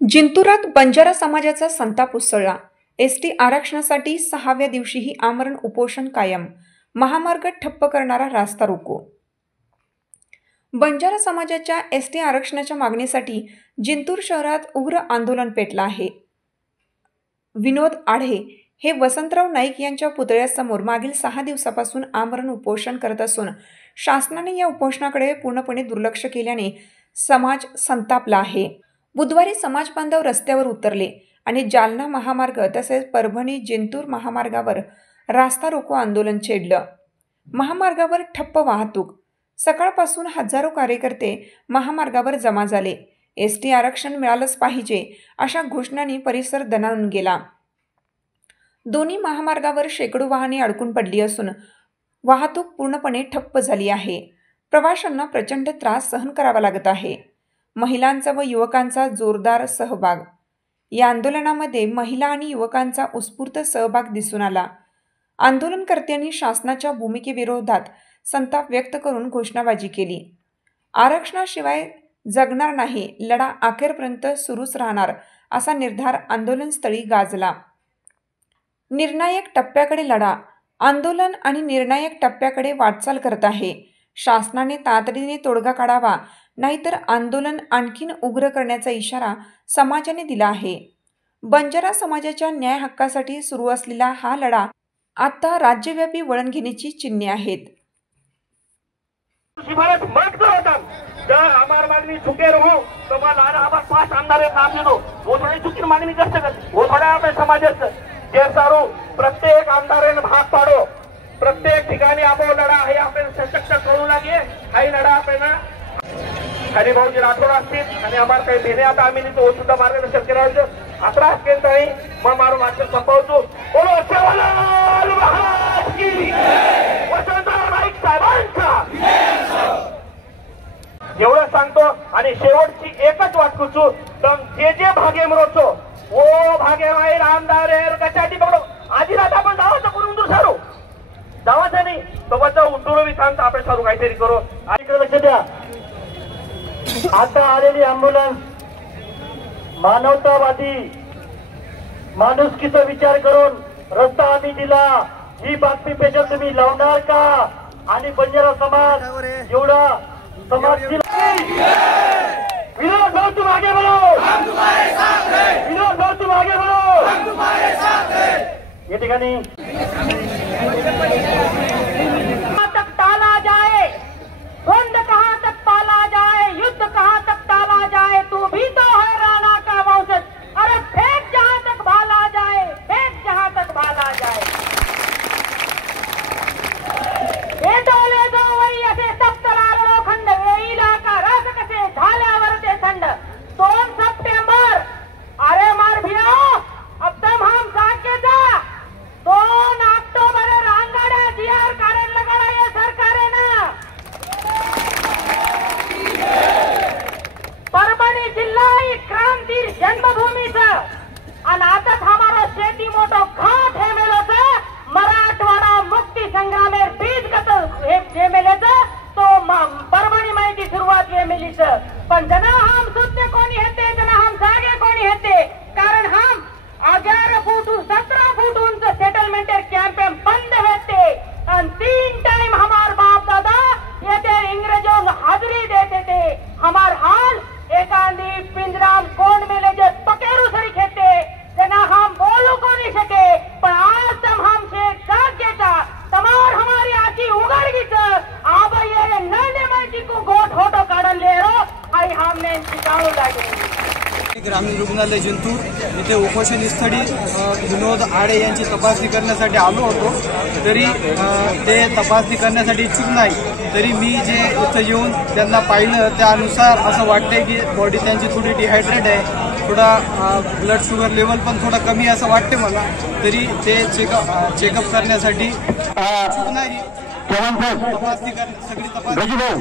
जिंतुरात बंजारा समाजाचा संताप उसळला। एसटी आरक्षणासाठी 6व्या दिवशीही आमरण उपोषण कायम। महामार्ग ठप्प करणारा रास्ता रोको। बंजारा समाजाच्या एसटी आरक्षणाच्या मागणीसाठी जिंतूर शहरात उग्र आंदोलन पेटलं आहे। विनोद आढे हे वसंतराव नाईक यांच्या पुतळ्यासमोर मागील 6 दिवसापासून आमरण उपोषण करत असून शासनाने या उपोषणाकडे पूर्णपणे दुर्लक्ष केल्याने समाज संतापला आहे। बुधवारी समाज बांधव रस्त्यावर उतरले आणि जालना महामार्ग तसेच परभणी जिंतूर महामार्गावर रास्ता रोको आंदोलन छेडलं। महामार्गावर ठप्प वाहतूक। सकाळपासून हजारो कार्यकर्ते महामार्गावर जमा झाले। एसटी आरक्षण मिळालंच पाहिजे अशा घोषणांनी परिसर दणाणून गेला। दोन्ही महामार्गावर शेकडो वाहने अडकून पडली असून वाहतूक पूर्णपणे ठप्प झाली आहे। प्रवाशांना प्रचंड त्रास सहन करावा लागत आहे। महिलांचा व युवकांचा जोरदार सहभाग। या आंदोलनामध्ये महिला आणि युवकांचा उत्स्फूर्त सहभाग दिसून आला। आंदोलनकर्त्यांनी शासनाच्या भूमिकेविरोधात संताप व्यक्त करून घोषणाबाजी केली। आरक्षणाशिवाय जगणार नाही, लढा अखेरपर्यंत सुरूच राहणार असा निर्धार आंदोलनस्थळी गाजला। निर्णायक टप्प्याकडे लढा। आंदोलन आणि निर्णायक टप्प्याकडे वाटचाल करत आहे। शासनाने तातडीने तोडगा काढावा, नाहीतर आंदोलन आणखीन उग्र करण्याचा इशारा समाजाने दिला आहे। बंजारा समाजाच्या न्याय हक्कासाठी सुरू असलेला हा लढा आता राज्यव्यापी वळण घेण्याची चिन्हे आहेत। मागणी चुके रहो तो हमारे 5 आमदार नाम दे दो, वो थोड़ी चुकी मागणी कर सकत, वो थोड़ा आपल्या समाजाचं जे सारो प्रत्येक आमदाराने भाग पाडो। प्रत्येक ठिकाणी आपण लढा हे आपण सशक्त करू लागे। काही लढा आपण हरिभाऊजी राठोड असतील आणि आम्हाला काही देणे आता आम्ही तो सुद्धा मार्गदर्शन करायचं। अकरा केंद्राने मग मारून वाचन संपवतो। बोलो सेवालाल महाराज की वसंतराव नाईक साहेबांचा एवढं सांगतो। आणि शेवटची एकच वाटकुचू तर जे भागे मरोचो वो भागे माहीर आमदार कशाची पकडो आधी रात आपण जावाचं करून दूर सारू जावाचं नाही सोबत उंटूर विधानचं आपण सारू काहीतरी करू। आणि लक्ष द्या, आता आलेली ॲम्ब्युलन्स मानवतावादी माणुसकीचा विचार करून रस्ता आम्ही दिला। ही बातमी पेशल तुम्ही लावणार का? आणि बंजारा समाज एवढा समाज विनोद भाऊ तुम आगे बढ़ो, हम तुम्हारे साथ हैं। विनोद भाऊ तुम आगे बढ़ो, हम तुम्हारे साथ हैं। ये ठिकाणी तक टाला जाए, द्वंद कहां तक पाला जाए, युद्ध कहां तक टाला जाए, तू भी तो है राणा का वंशज। अरे फेंक जहां तक भाला जाए, फेंक जहां तक भाला जाए। ये डोले दो वही असे सप्तरारो खंड वेईला का रस कसे झाल्यावर ते थंड। 2 सप्टेंबर अरे मार भिया अब तम हम साके जा 2 ऑक्टोबर रांगाड्या जीआर काढायला लगाडा या सरकारेनं। परभणी जिल्हा ही क्रांती जन्मभूमीचं आणि आताच हमारा शेती मोठो घाट हे मेलोचं मराठवाडा मुक्ती संग्रामेर बीज गत हे मेलेचं तो परभणी माहिती सुरुवात हे मेलीचं। पण जना हम सुद्धा कोणी हेते, जना हम जागे कोणी हेते, कारण हम 11 फूट 17 फूट उंच सेटलमेंट कैंप बंद हेते। और 3 टाइम हमार बाप दादा येते इंग्रजों हाजिरी देते थे। हमार हाल एकांदी पिंजराम कोण मेले जे पकेरू सरी खेते, जना हम बोलो को नहीं सके। पण आज तम हम से जागेचा तमार हमारी आखी उघड गीच आब ये नळने माहिती को गोठ होटो काढून ले रो आई हमने शिकाऊ लागे। ग्रामीण रुग्णालय जिंतूर इथे उपोषण स्थळी विनोद आढे यांची तपासणी करण्यासाठी आलो होतो, तरी ते तपासणी करण्यासाठी इच्छुक नाही। तरी मी जे इथं येऊन त्यांना पाहिलं त्यानुसार असं वाटतंय की बॉडी त्यांची थोडी डिहायड्रेट आहे, थोडा ब्लड शुगर लेवल पण थोडा कमी असं वाटते मला। तरी ते चेकअप करण्यासाठी इच्छुक नाही। सगळी तपासणी